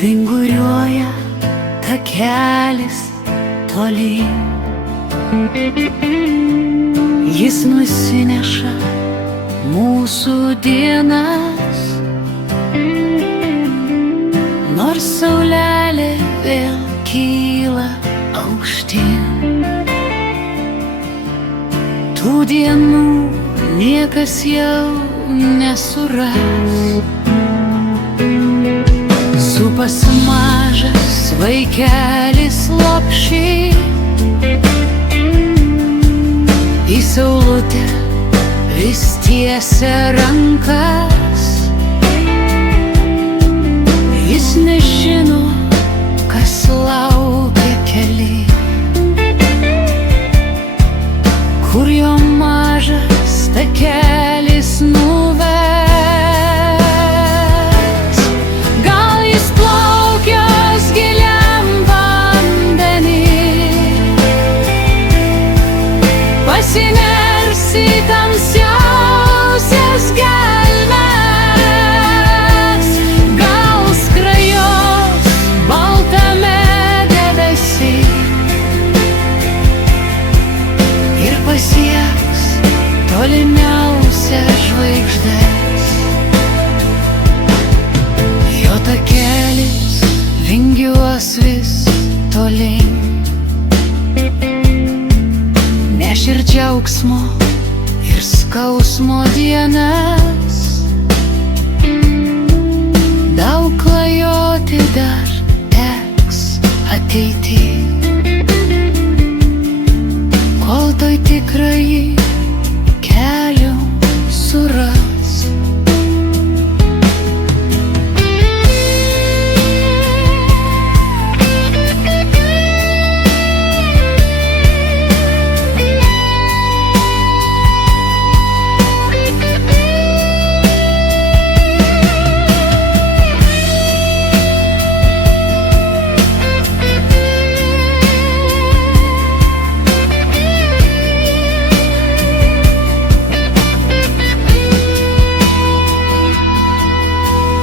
Vinguriuoja takelis tolyn, jis nusineša mūsų dienas, nors saulelė vėl kyla aukštyn. Tų dienų niekas jau nesuras. Supas mažas vaikelis lopšį, į saulutę vis tiesia rankas. Jis nežino, kas laukia kely, kur jo mažas takelis nuves. Pasinersi tamsiausias gelmes, gal skrajos baltame debesy ir pasieks tolimiausias žvaigždes. Jo takelis vingiuos vis tolyn, neš ir džiaugsmo ir skausmo dienas. Daug klajoti dar teks ateity, kol toj tikrąjį kelią suras.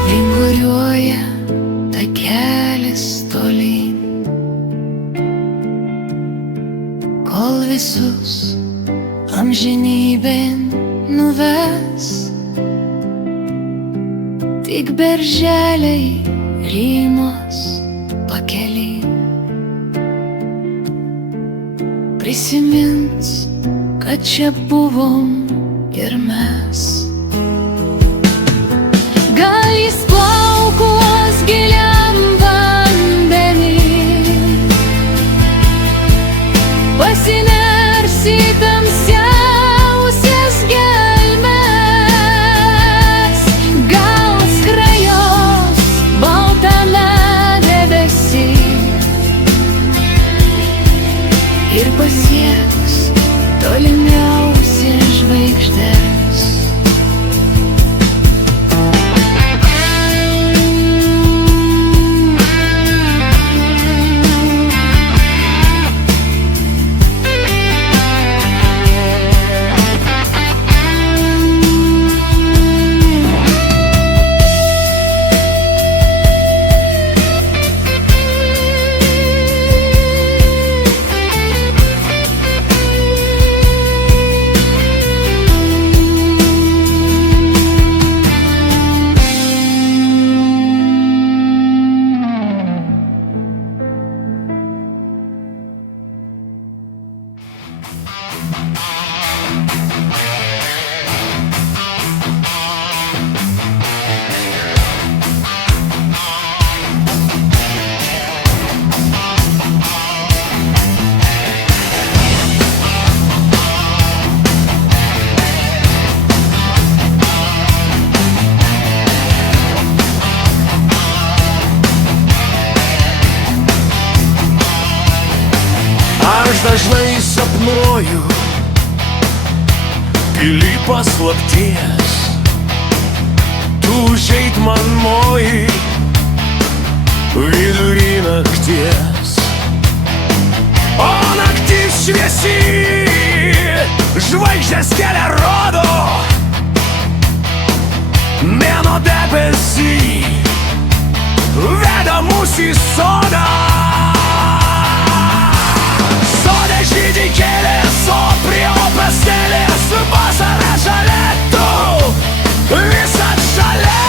Vinguriuoja takelis tolyn, kol visus amžinybėn nuves. Tik berželiai rymos pakely prisimins, kad čia buvom ir mes. Gal jis plaukuos giliam vandenį, pasinersi tamsiausias gelmes, gal skrajos baltame debesy ir pasieks tolimiausias žvaigždes. Dažnai sapnuoju pily paslapties, tu užeit man moji nakties. O naktis šviesi, žvaigždės kelia rodo, mėnuo debesį veda mus į sodą. Sode žydi kėlės, o prie upės kėlės vasara žalia, tu visad žalia.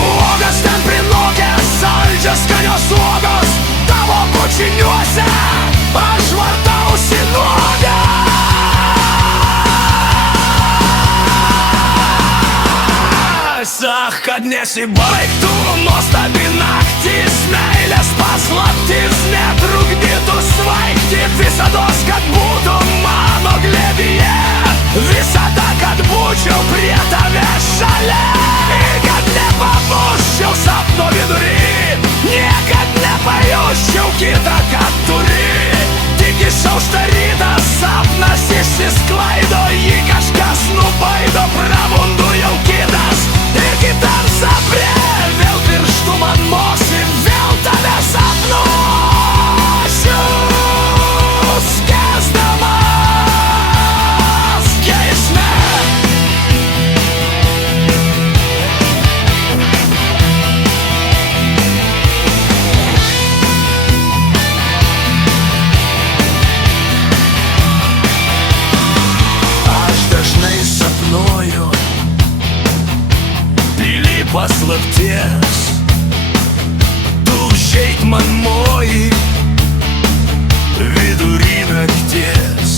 Uogas ten prinokęs, saldžios skanios uogos, tavo bučiniuose aš vartausi nuogas. Ach, kad nesibaigtų nuostabi naktis, meilės paslaptis netrukdytų svaigti, visados, kad būtų mano glėbyje, visada, kad būčiau prie tavęs šalia ir kad nepabusčiau sapno vidury, niekad nepajusčiau kitą, kad turi. Tik išaušta rytą sapnas išsisklaido, jį kažkas nubaido, prabundu jau kitas. Ir kitam sapne vėl pirštų man mosi, vėl tave sapnuosiu, skęsdamas geisme. Aš dažnai sapnuoju paslapties, tu užeit man moji vidury nakties.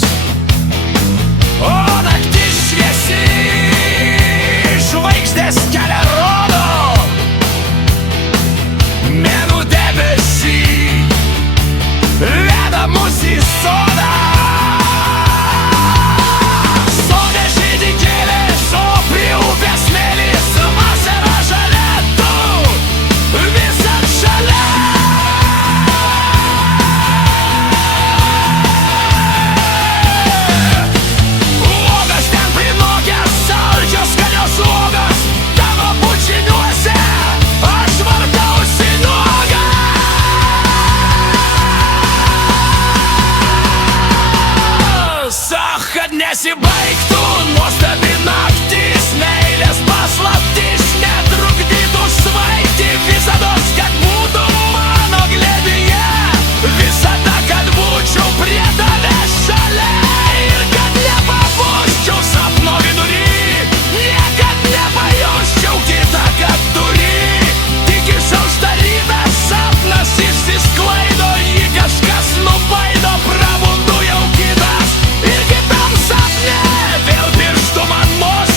O naktis šviesi, žvaigždės kelia rodo, mėnuo debesį veda mus į sodą. Sode žydi kėlės, o prie upės smėlis vasara žalia, tu visad šalia. Uogas ten prinokęs, saldžios skanios uogos, tavo bučiniuose aš vartausi nuogas. Ach, kad nesibaigtų nuostabi naktis, meilės paslaptis netrukdytų svaigti, visados, kad būtų mano glėbyje, visada, kad būčiau prie tavęs šalia ir kad nepabusčiau sapno vidury, niekad nepajusčiau kitą, kad turi. Tik išaušta rytą sapnas išsisklaido, jį kažkas nubaido, prabundu jau kitas. Ir kitam sapne vėl pirštų man mosi,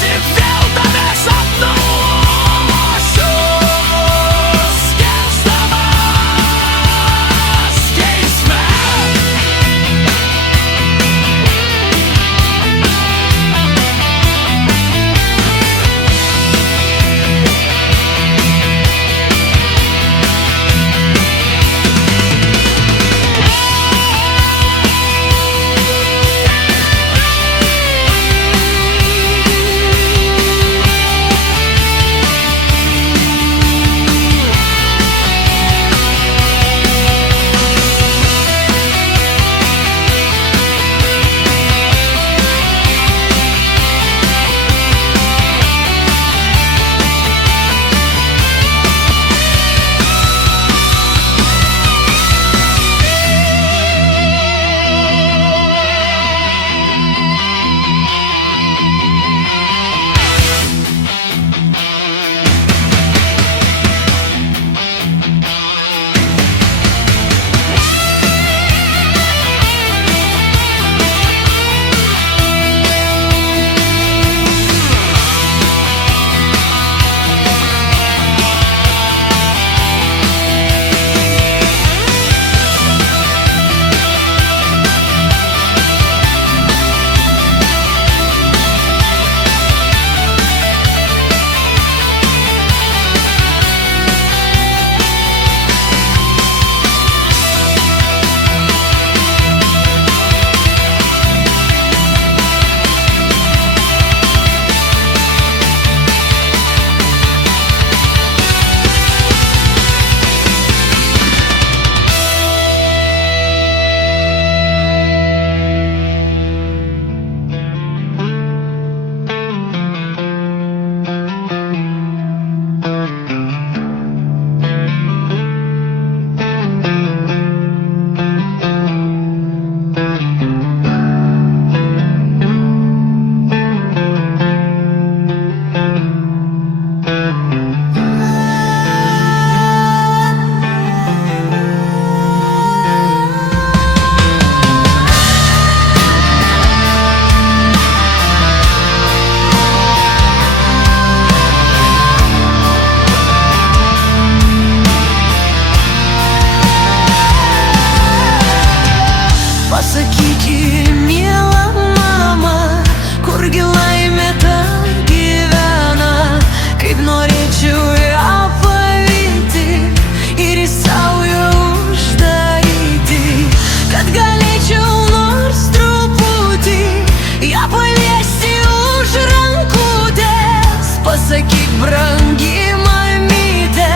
brangi mamytė,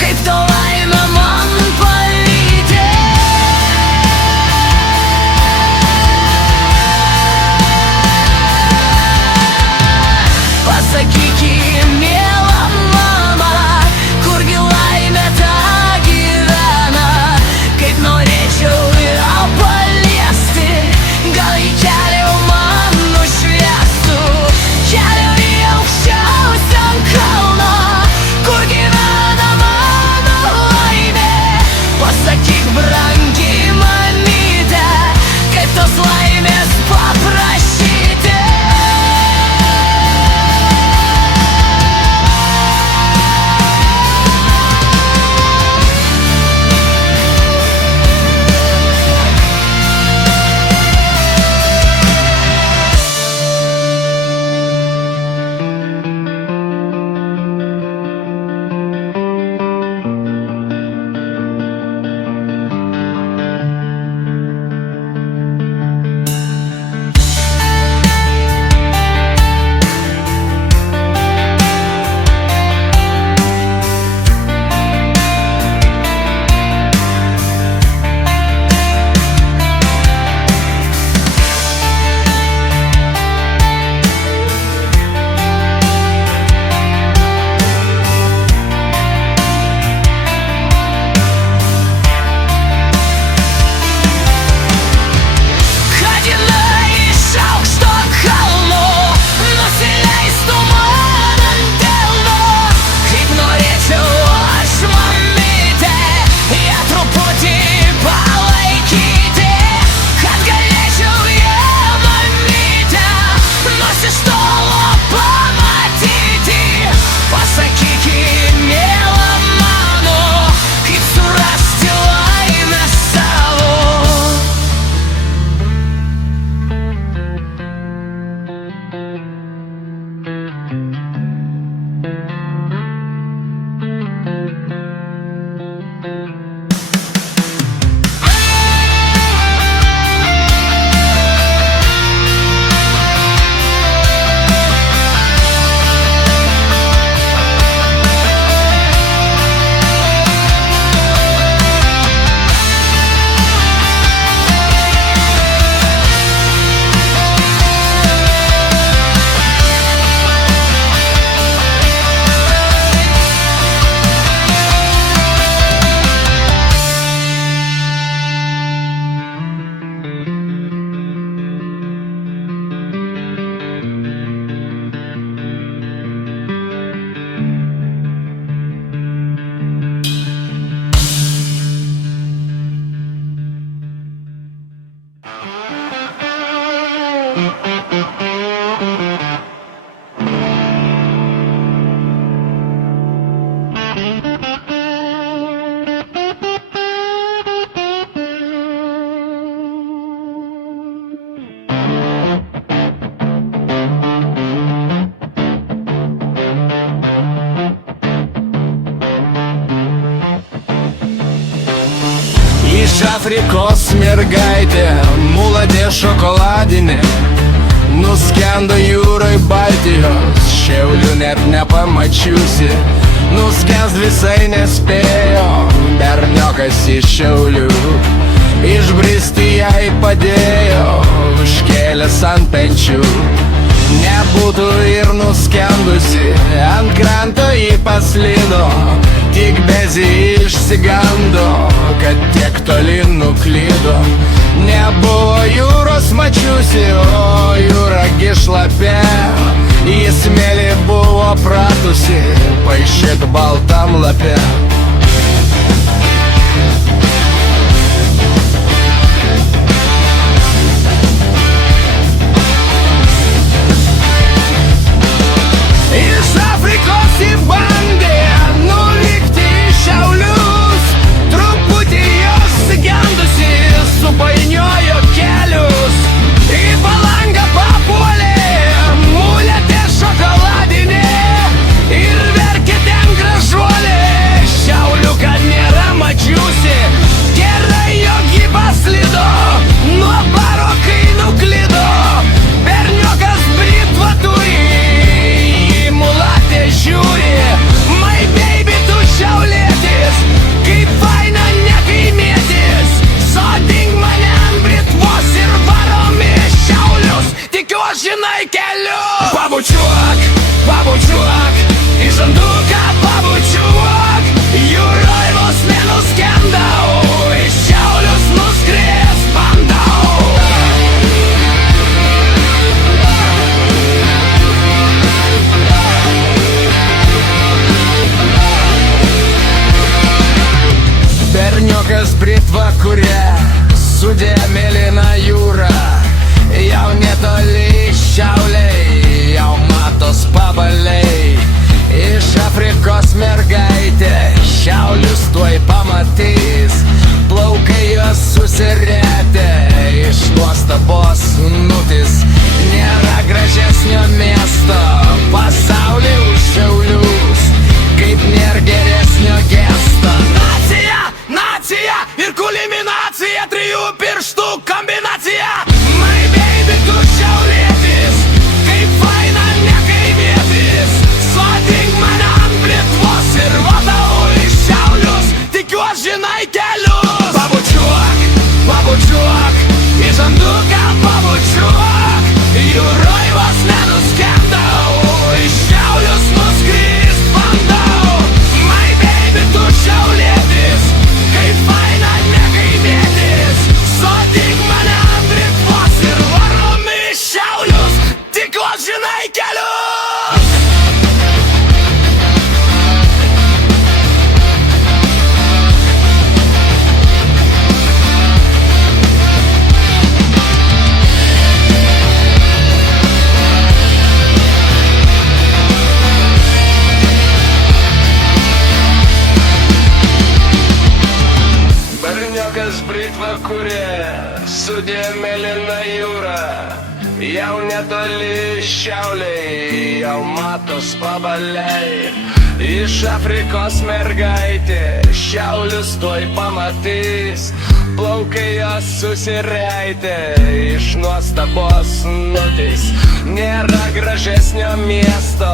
kaip to laimę man pavydė. Pasakyk, miela mama, kurgi laimė ta gyvena, kaip norėčiau ją paliesti, gal į kelią jau man nušviestų, kelią į aukščiausią kalną, kur gyvena mano laimė. Pasakyk, brangi mamytė, kaip tos laimės paprašyti. Iš Afrikos mergaitė, muladė šokoladinė, nuskendo jūrai Baltijos, Šiaulių net nepamačiusi. Nuskęst visai nespėjo, berniokas iš Šiaulių, išbristi jai padėjo, užkėlęs ant pečių. Nebūtų ir nuskendusi, ant kranto jį paslydo, tik Bezį išsigando, kad tiek toli nuklydo. Nebuvo jūros mačiusi, o jūra gi šlapė, į smėlį buvo pratusi, paišyk baltam lape. Iš Afrikos į bandė nuvykti į Šiaulius, truputį jos sigendusi supainiojo kelius. Į Palangą papuolė muletė šokoladinė ir verkė ten gražuolė. žinai keliu. Pabučiuok, pabučiuok, į žanduką pabučiuok. Jūroj vos nenuskendau, į Šiaulius nuskrist bandau. Berniukas Britva, kurie sudė mėlyną jūrą. Jau netoli Šiauliai, jau matos pabaliai. Iš Afrikos mergaitė Šiaulius tuoj pamatys. Plaukai jos susirėtė, iš nuostabos nutis. Nėra gražesnio miesto pasauly už Šiaulius, kaip nėra geresnio gesto. Nacija, nacija ir kulminacija, trijų pirštų kombinacija. My baby, tu šiaulietis, kaip faina nekaimietis. Sodink mane ant plitvos ir vadau į Šiaulius, tikiuos žinai kelius. Pabučiuok, pabučiuok, į žanduką pabučiuok. Jūroj vos nenuskendau, į Šiaulius nuskrist bandau. My baby, tu šiaulietis, kaip faina nekaimietis. Sodink mane ant plitvos ir varom į Šiaulius, tikiuos žinai kelius. Berniukas Britva, kurie sudė mėlyną jūrą. Jau netoli Šiauliai, jau matos pabaliai. Iš Afrikos mergaitė Šiaulius tuoj pamatys. Plaukai jos susiraitė, iš nuostabos nutis. Nėra gražesnio miesto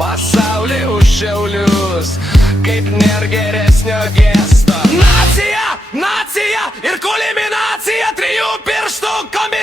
pasauly už Šiaulius, kaip nėra geresnio gesto. Nacija, nacija ir kulminacija, trijų pirštų kombinacija.